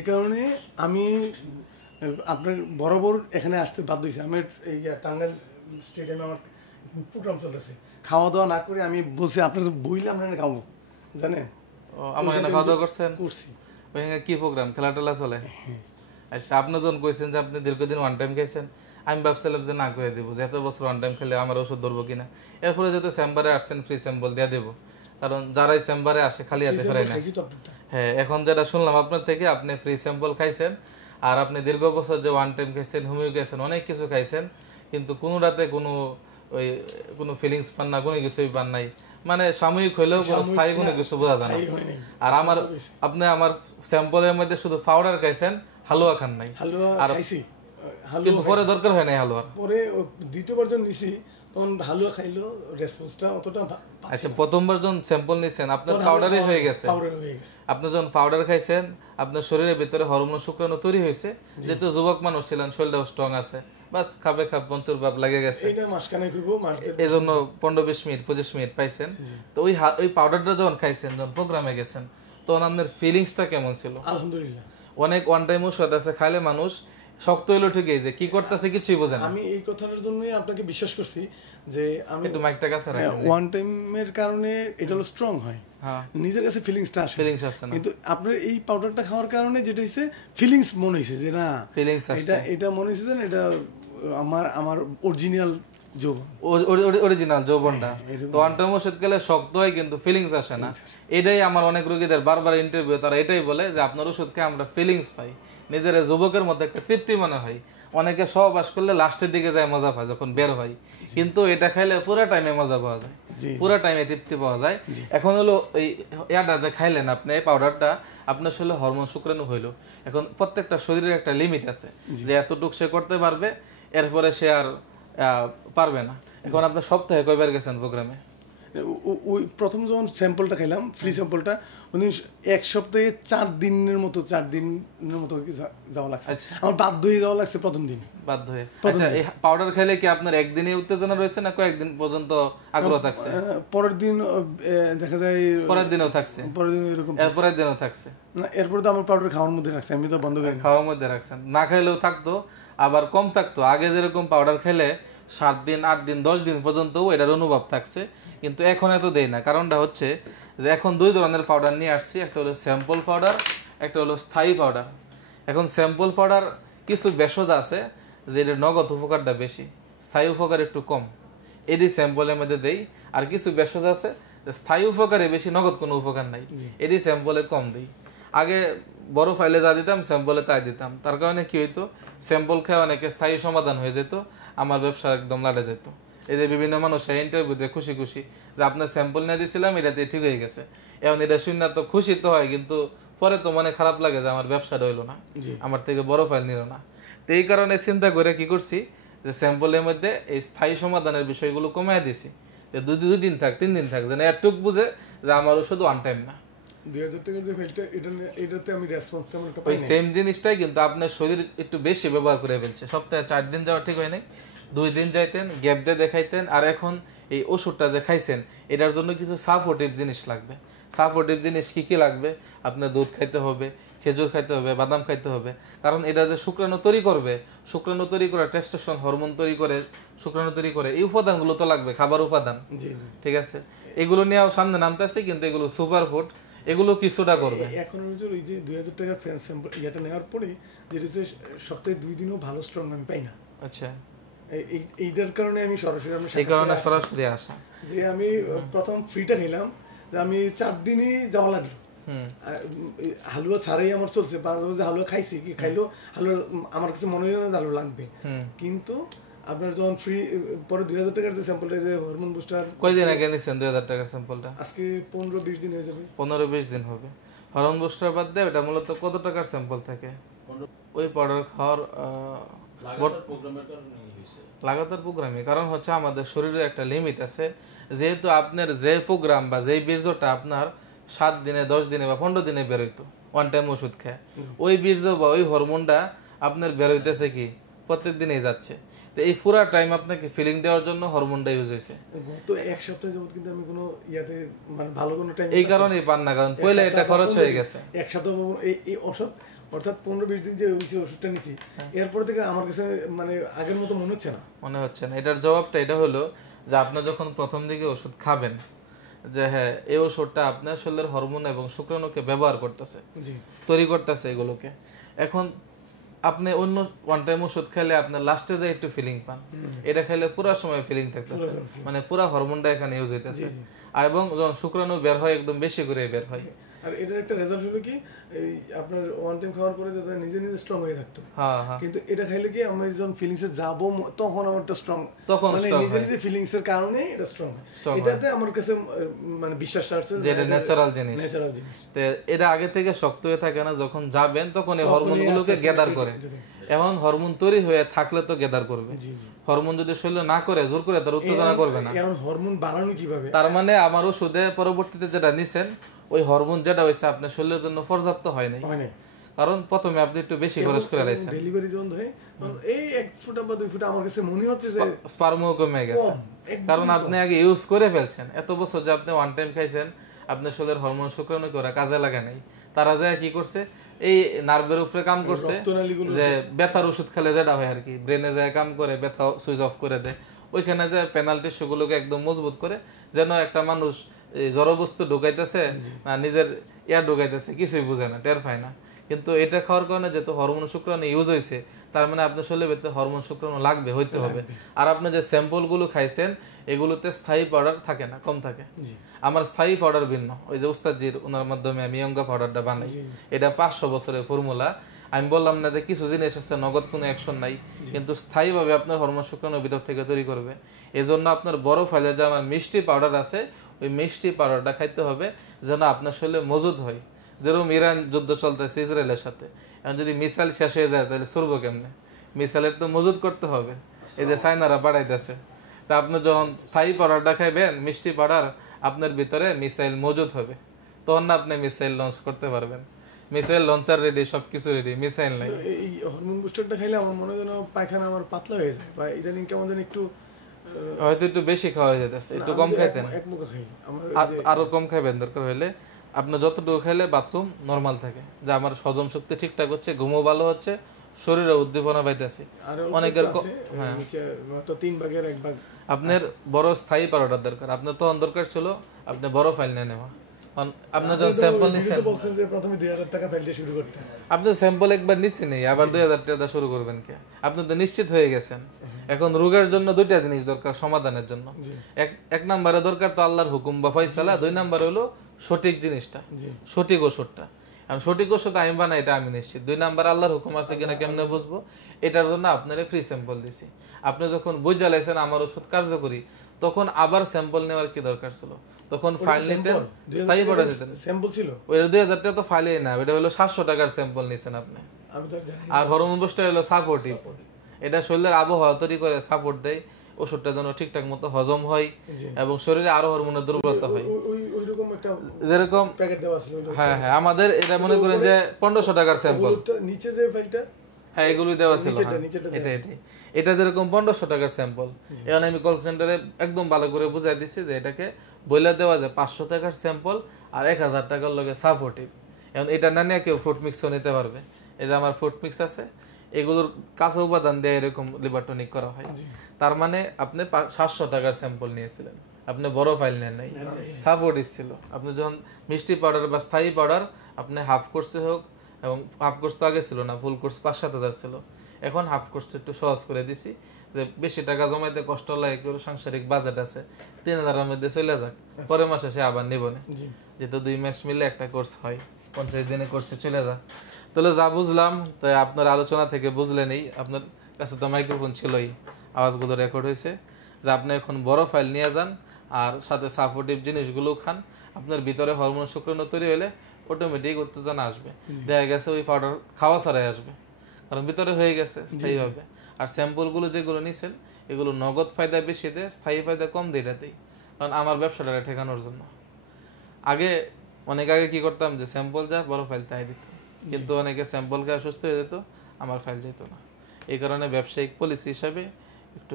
এই কারণে আমি আপনার বরাবর এখানে আসতে বাধ্য হয়েছি। আমি এই টাঙ্গাইল স্টেডিয়ামে আমার প্রোগ্রাম চলতেছে, খাওয়া দাওয়া না করে আমি বলছি আপনার বইলে আমরা খাবো, জানেন? আমার এখানে খাওয়া দাওয়া করছেন? করছি। ওইখানে কি প্রোগ্রাম, খেলা টেলা চলে? আচ্ছা, আপনি যখন কইছেন যে আপনি দীর্ঘদিন ওয়ান টাইম খাইছেন, আমি ভাবছিলাম যে না করে দিব, যে এত বছর ওয়ান টাইম খেলে আমার ওষুধ ধরবো কিনা। এরপরে যেহেতু চেম্বারে আসছেন, ফ্রি স্যাম্পল দিয়ে দেবো, কারণ যারাই চেম্বারে আসে খালি হাতে ফেরাই না। হ্যাঁ, এখন যেটা শুনলাম আপনার থেকে, আপনি ফ্রি স্যাম্পল খাইছেন, আর আপনি দীর্ঘ বছর যে ওয়ান টাইম খাইছেন, হোমিও খাইছেন, অনেক কিছু খাইছেন, কিন্তু কোনো রাতে কোনো ফিলিংস পান না, কোনো কিছুই পান নাই, মানে সাময়িক হইলেও কোনো স্থায়ী কোনো কিছু বোঝা যায় না। আর আপনি আমার স্যাম্পলের মধ্যে শুধু পাউডার খাইছেন, হালুয়া খান নাই। আর কিন্তু পরে দরকার হয় নাই হালুয়ার। পরে দ্বিতীয়বার যখন নিছি তখন হালুয়া খাইলো, রেসপন্সটা অতটা। আচ্ছা, প্রথমবার যখন স্যাম্পল নিছেন আপনার পাউডারই হয়ে গেছে। আপনি যখন পাউডার খাইছেন, আপনার শরীরের ভিতরে হরমোন শুক্রাণু তৈরি হয়েছে, যেহেতু যুবক মানুষ ছিলেন, শরীরটাও স্ট্রং আছে, বাস খাবে পঞ্চুর ভাব লাগে গেছে। এই জন্য 15-20 মিনিট 25 মিনিট পাইছেন। তো ওই পাউডারটা যখন খাইছেন, যখন প্রোগ্রামে গেছেন, তখন আপনার ফিলিংসটা কেমন ছিল? আলহামদুলিল্লাহ। অনেক ওয়ান টাইম ওষুধ আছে খাইলে মানুষ শক্ত হইলো ঠিকই, যে কি করতেছে কিছুই বোঝে না। আমি এই কথাটার জন্যই আপনাকে বিশ্বাস করছি যে আমি একটু মাইকটা কাছে রাখেন। ওয়ান টাইমের কারণে এটা হলো স্ট্রং হয়, নিজের কাছে ফিলিংসটা আসে। কিন্তু আপনার এই পাউডারটা খাওয়ার কারণে যেটা হইছে, ফিলিংস মনে হইছে যে না, এটা মনে হইছে যে এটা আমার অরিজিনাল অরিজিনাল যৌবনটা। তো ওয়ান টাইম ওষুধ খেলে শক্ত হয় কিন্তু ফিলিংস আসে না। এটাই আমার অনেক রোগীদের বারবার ইন্টারভিউ, তারা এটাই বলে যে আপনার ওষুধ খেয়ে আমরা ফিলিংস পাই, নিজের যুবকের মধ্যে একটা তৃপ্তি মনে হয়। অনেকে সহবাস করলে লাস্টের দিকে যায় মজা পায় যখন বের হয়, কিন্তু এটা খাইলে পুরো টাইমে মজা পাওয়া যায়, পুরো টাইমে তৃপ্তি পাওয়া যায়। এখন হলো এই ইয়াটা যে খাইলেন আপনি, এই পাউডারটা আপনার শরীরে হরমোন শুক্রাণু হইলো। এখন প্রত্যেকটা শরীরের একটা লিমিট আছে, যে এতটুক সে করতে পারবে, এরপরে সে আর পারবে না। এখন আপনার সপ্তাহে কয়বার গেছেন প্রোগ্রামে? ওই প্রথম যখন স্যাম্পলটা খেলাম, ফ্রি স্যাম্পলটা, ওই এক সপ্তাহে 4 দিনের মতো যাওয়া লাগছে। আমার বাধ্য হয়ে যাওয়া লাগছে প্রথম দিন, বাধ্য হয়ে। আচ্ছা, এই পাউডার খেলে কি আপনার একদিনে উত্তেজনা রয়েছে না কয়েকদিন পর্যন্ত আগ্রহ থাকছে? পরের দিন দেখা যায়, পরের দিনও থাকছে, পরের দিন এরকম, এরপরের দিনও থাকছে না। এরপরে তো আমার পাউডার খাওয়ার মধ্যে রাখছে, আমি তো বন্ধ করি, খাওয়ার মধ্যে রাখছেন। না খাইলেও থাকতো, আবার কম থাকতো। আগে যেরকম পাউডার খেলে 7 দিন 8 দিন 10 দিন পর্যন্ত এটার অনুভব থাকছে, কিন্তু এখন এত দেয় না। কারণটা হচ্ছে যে এখন 2 ধরনের পাউডার নিয়ে আসছি, একটা হলো স্যাম্পল পাউডার, একটা হলো স্থায়ী পাউডার। এখন স্যাম্পল পাউডার কিছু ভেষজ আছে যে এটার নগদ উপকারটা বেশি, স্থায়ী উপকার একটু কম, এটি স্যাম্পলের মধ্যে দেই। আর কিছু ভেষজ আছে স্থায়ী উপকারে বেশি, নগদ কোনো উপকার নাই, এটি স্যাম্পলে কম দেই। আগে বড় ফাইলে যা দিতাম স্যাম্পলে তাই দিতাম, তার কারণে কি হইতো, স্যাম্পল খেয়ে অনেকে স্থায়ী সমাধান হয়ে যেত, আমার ব্যবসা একদম লাটে যেত। এই যে বিভিন্ন মানুষ ইন্টারভিউতে খুশি খুশি যে আপনার স্যাম্পল নিয়ে দিয়েছিলাম, এটাতে ঠিক হয়ে গেছে। এখন এটা শুনে তো খুশি তো হয়, কিন্তু পরে তো মনে খারাপ লাগে যে আমার ব্যবসাটা হইলো না, আমার থেকে বড় ফাইল নিল না। তো এই কারণে চিন্তা করে কি করছি, যে স্যাম্পলের মধ্যে এই স্থায়ী সমাধানের বিষয়গুলো কমাই দিছি, যে 2 দিন থাক 3 দিন থাক, যেন এটুক বুঝে যে আমার ওষুধ ওয়ান টাইম না। 2000 টাকার যে ফাইলটা, এটাতে আমি রেসপন্স তেমন একটা পাই না। ওই সেম জিনিসটাই কিন্তু আপনার শরীর একটু বেশি ব্যবহার করে ফেলছে। সপ্তাহে 4 দিন যাওয়া ঠিক হয় নাই, 2 দিন যাইতেন, গ্যাপ দিয়ে দেখাইতেন। আর এখন এই ওষুধটা যে খাইছেন, এটার জন্য কিছু সাপোর্টিভ জিনিস লাগবে। সাপোর্টিভ জিনিস কি কি লাগবে? আপনার দুধ খাইতে হবে, খেজুর খাইতে হবে, বাদাম খাইতে হবে, কারণ এটা যে শুক্রাণু তৈরি করবে, শুক্রাণু তৈরি করে টেস্টোস্টেরন হরমোন তৈরি করে, শুক্রাণু তৈরি করে, এই উপাদানগুলো তো লাগবে, খাবার উপাদান। ঠিক আছে, এগুলো নিয়েও সামনে নামতেছে, কিন্তু এগুলো সুপার ফুড, এগুলো কিছুটা করবে। এখন ওই যে 2000 টাকার ফ্যান স্যাম্পল এটা নেওয়ার পরে যেটা হচ্ছে সপ্তাহে 2 দিনও ভালো স্ট্রং আমি পাই না। আচ্ছা, এইটার কারণে আমি সরাসরি আসা, যে আমি প্রথম ফ্রিটা খেলাম, যে আমি 4 দিনই যাওয়া লাগলো। হালুয়া ছাড়াই আমার চলছে, হালুয়া খাইছি, কি খাইলো হালুয়া আমার কাছে মনে হয় না যে হালুয়া লাগবে, কিন্তু আপনার যখন ফ্রি পরে 2000 টাকার যে স্যাম্পলটা, যে হরমোন বুস্টার, কয়দিন আগে নিছেন 2000 টাকার স্যাম্পলটা? আজকে 15-20 দিন হয়ে যাবে। 15-20 দিন হবে। হরমোন বুস্টার বাদ দিয়ে ওটা মূলত কত টাকার স্যাম্পল থাকে? ওই পাউডার খাওয়ার লাগাতার প্রোগ্রামে, কারণ হচ্ছে আমাদের শরীরে একটা লিমিট আছে। যেহেতু আপনার যে প্রোগ্রাম বা যেই বীর্যটা আপনার 7 দিনে 10 দিনে বা 15 দিনে বেরোইতো ওয়ান টাইম ওষুধ খায়, ওই বীর্য বা ওই হরমোনটা আপনার বেরোইতেছে কি প্রত্যেক দিনেই যাচ্ছে। তো এই পুরা টাইম আপনাকে ফিলিং দেওয়ার জন্য হরমোনটা ইউজ হয়েছে। তো এক সপ্তাহ যাবত কিন্তু আমি কোনো ইয়াতে মানে ভালো কোনো টাইম এই কারণেই পান না, কারণ পয়লা এটা খরচ হয়ে গেছে। এক সপ্তাহ এই অর্থাৎ 15-20 দিন যে ওষুধটা নিছি এরপর থেকে আমার কাছে মানে আগের মতো মনে হচ্ছে না। এটার জবাবটা এটা হলো যে আপনি যখন প্রথম দিকে ওষুধ খাবেন, যে হ্যাঁ এই ওষুধটা আপনার শরীরের হরমোন এবং শুক্রাণুকে ব্যবহার করতেছে, তৈরি করতেছে এগুলোকে। এখন আপনি অন্য ওয়ান টাইম ওষুধ খেলে আপনার লাস্টে যে একটু ফিলিং পান, এটা খেলে পুরো সময় ফিলিং থাকতেছে, মানে পুরো হরমোনটা এখানে ইউজ হইতেছে। আর এবং যখন শুক্রাণু বের হয় একদম বেশি করে বের হয়। আর এটার একটা রেজাল্ট হলো কি এই আপনার ওয়ান টাইম খাওয়ার পরে যাতে নিজে নিজে স্ট্রং হয়ে থাকতো, কিন্তু এটা খাইলে কি আমি যখন ফিলিংসে যাব তখন আমারটা স্ট্রং, মানে নিজে নিজে ফিলিংস এর কারণে এটা স্ট্রং হয়। এটাতে আমার কাছে মানে বিশ্বাস আসছে যে এটা ন্যাচারাল জিনিস। তো এটা আগে থেকে শক্ত হয়ে থাকে না, যখন যাবেন তখন এই হরমোনগুলোকে গ্যাদার করে। এখন হরমোন তৈরি হয়ে থাকলে তো গ্যাদার করবে, হরমোন যদি শরীরে না করে জোর করে তার উত্তেজনা করবে না। এখন হরমোন বাড়ানো কিভাবে? তার মানে আমার ওষুধে পরবর্তীতে যেটা নিছেন ওই হরমোন যেটা হইছে আপনার শরীরের জন্য পর্যাপ্ত হয় নাই, কারণ প্রথমে আপনি একটু বেশি খরচ করে লাইছেন। ডেলিভারি যখন হয় এই 1 ফুট বা 2 ফুট আমার কাছে মনে হচ্ছে যে স্পার্মও কমে গেছে, কারণ আপনি আগে ইউজ করে ফেলছেন। এত বছর যে আপনি ওয়ান টাইম খাইছেন, আপনার শরীরের হরমোন শুক্রাণু ওরা কাজে লাগে নাই। তারা যায় কি করছে, এই নার্ভের উপরে কাম করছে, যে ব্যথার ওষুধ খেলে যেটা হয় আর কি, ব্রেনে যায় কাম করে, ব্যথা সুইচ অফ করে দেয়। ওইখানে যে পেনাল টিস্যুগুলোকে একদম মজবুত করে, যেন একটা মানুষ জড়বস্তু ঢুকাইতেছে না নিজের ঢুকাইতেছে কিছুই বুঝে না, টের পায় না। কিন্তু এটা খাওয়ার কারণে যেহেতু হরমোন শুক্রাণু ইউজ হয়েছে, তার মানে আপনার শরীরে হরমোন শুক্রাণু লাগবে, হইতে হবে। আর আপনি যে স্যাম্পল গুলো খাইছেন এগুলোতে স্থায়ী পাউডার থাকে না, কম থাকে। আমার স্থায়ী পাউডার ভিন্ন, ওই যে উস্তাদজির ওনার মাধ্যমে আমি ইয়ঙ্গা পাউডারটা বানাই, এটা 500 বছরের ফর্মুলা। আমি বললাম না যে কিছু জিনিস আছে নগদ কোনো অ্যাকশন নাই, কিন্তু স্থায়ীভাবে আপনার হরমোন শুক্রাণু ভিতর থেকে তৈরি করবে। এজন্য আপনার বড় ফাইলে যে আমার মিষ্টি পাউডার আছে, ওই মিষ্টি পাউডারটা খাইতে হবে যেন আপনার শরীরে মজুদ হয়। যেরকম ইরান যুদ্ধ চলতেছে ইসরায়েলের সাথে, এখন যদি মিসাইল শেষ হয়ে যায় তাহলে সরবো কেমনে? মিসাইলের তো মজুদ করতে হবে, এই যে চায়নারা বাড়াইতেছে। তা আপনি যখন স্থায়ী পাউডারটা খাইবেন, মিষ্টি পাউডার, আপনার ভিতরে মিসাইল মজুদ হবে, তখন না আপনি মিসাইল লঞ্চ করতে পারবেন। মিসাইল লঞ্চার রেডি, সবকিছু রেডি, মিসাইল নাই। এই হরমোন বুস্টারটা খাইলে আমার মনে হয় পায়খানা আমার পাতলা হয়ে যায়, বা ইদানিং কেমন যেন একটু হয়তো একটু বেশি খাওয়া হয়ে যেতেছে, একটু কম খাইতেন, আরো কম খাইবেন দরকার হইলে। আপনি যতটুকু খাইলে বাথরুম নরমাল থাকে, যে আমার হজম শক্তি ঠিকঠাক হচ্ছে, ঘুমও ভালো হচ্ছে, শরীরে উদ্দীপনা পাইতেছে। অনেকের আপনার বড় স্থায়ী পাউডার দরকার, আপনার তখন দরকার ছিল আপনি বড় ফাইল নিয়ে নেওয়া। আপনি যখন স্যাম্পল নিছেন, প্রথমে 2000 টাকা ফাইল দিয়ে শুরু করতে, আপনি স্যাম্পল একবার নিছেন আবার 2000 টাকা শুরু করবেন কে? আপনি তো নিশ্চিত হয়ে গেছেন। এখন রোগের জন্য দুইটা জিনিস দরকার সমাধানের জন্য। এক নম্বরে দরকার তো আল্লাহর হুকুম বা ফয়সালা, 2 নম্বর হলো সঠিক জিনিসটা, সঠিক ওষুধটা। আমি সঠিক ওষুধ আমি বানাই এটা আমি নিশ্চিত। 2 নম্বর আল্লাহর হুকুম আছে কিনা কেমনে বুঝবো? এটার জন্য আপনারা ফ্রি স্যাম্পল দিছি। আপনি যখন বুঝা লাইছেন আমার ওষুধ কার্যকরী, তখন আবার স্যাম্পল নেওয়ার কি দরকার ছিল? তখন ফাইল নিতেন, স্থায়ী পাউডার দিতেন। স্যাম্পল ছিল ওই 2000 টাকা তো ফাইলেই না, এটা হলো 700 টাকার স্যাম্পল নিছেন আপনি। আর হরমোন বুস্টার হলো সাপোর্টিভ, এটা শরীরের আবহাওয়া তৈরি করে, সাপোর্ট দেয় ওষুধটা যেন ঠিকঠাক মতো হজম হয় এবং শরীরে আরো হরমোনের দুর্বলতা হয়। যেরকম প্যাকেট দেওয়া ছিল, হ্যাঁ হ্যাঁ, আমাদের এটা মনে করেন যে 1500 টাকার স্যাম্পল, নিচে যে ফাইলটা হ্যাঁ এগুলো দেওয়া ছিল, এটা যেরকম 1500 টাকার স্যাম্পল। এখন আমি কল সেন্টারে একদম ভালো করে বুঝাই দিছি যে এটাকে বইলা দেওয়া যায় 500 টাকার স্যাম্পল আর 1000 টাকার লগে সাপোর্টিভ। এখন এটা না নিয়ে কেউ ফ্রুট মিক্সও নিতে পারবে। এই যে আমার ফ্রুট মিক্স আছে, এগুলোর কাঁচা উপাদান দিয়ে এরকম লিভার টনিক করা হয়। তার মানে আপনি 700 টাকার স্যাম্পল নিয়েছিলেন, আপনি বড় ফাইল নেন নাই, সাপোর্টিভ ছিল। আপনি যখন মিষ্টি পাউডার বা স্থায়ী পাউডার আপনি হাফ কোর্সে হোক, এবং হাফ কোর্স তো আগে ছিল না, ফুল কোর্স 5-7 হাজার ছিল, এখন হাফ কোর্স একটু সহজ করে দিছি, যে বেশি টাকা জমাইতে কষ্ট লাগে, কেউ সাংসারিক বাজেট আছে, 3000-এর মধ্যে চলে যাক, পরের মাসে সে আবার নিব না, যেহেতু 2 মাস মিলে একটা কোর্স হয়, 50 দিনে কোর্সে চলে যাক। তাহলে যা বুঝলাম, তাই আপনার আলোচনা থেকে বুঝলেনই, আপনার কাছে তো মাইক্রোফোন ছিলই, আওয়াজগুলো রেকর্ড হয়েছে, যে আপনি এখন বড় ফাইল নিয়ে যান আর সাথে সাপোর্টিভ জিনিসগুলো খান। আপনার ভিতরে হরমোন শুক্রাণু তৈরি হলে অটোমেটিক উত্তেজনা আসবে, দেখা গেছে ওই পাউডার খাওয়া ছাড়াই আসবে, কারণ ভিতরে হয়ে গেছে স্থায়ী হবে। আর স্যাম্পলগুলো যেগুলো নিছেন এগুলো নগদ ফায়দা বেশি দেয়, স্থায়ী ফায়দা কম দেয় এটাতেই, কারণ আমার ব্যবসাটা ঠেকানোর জন্য। অনেক আগে কি করতাম, যে স্যাম্পল যা বড় ফাইল তাই দিত, কিন্তু অনেকে স্যাম্পল খেয়ে সুস্থ হয়ে যেত, আমার ফাইল যেত না। এই কারণে ব্যবসায়িক পলিসি হিসাবে একটু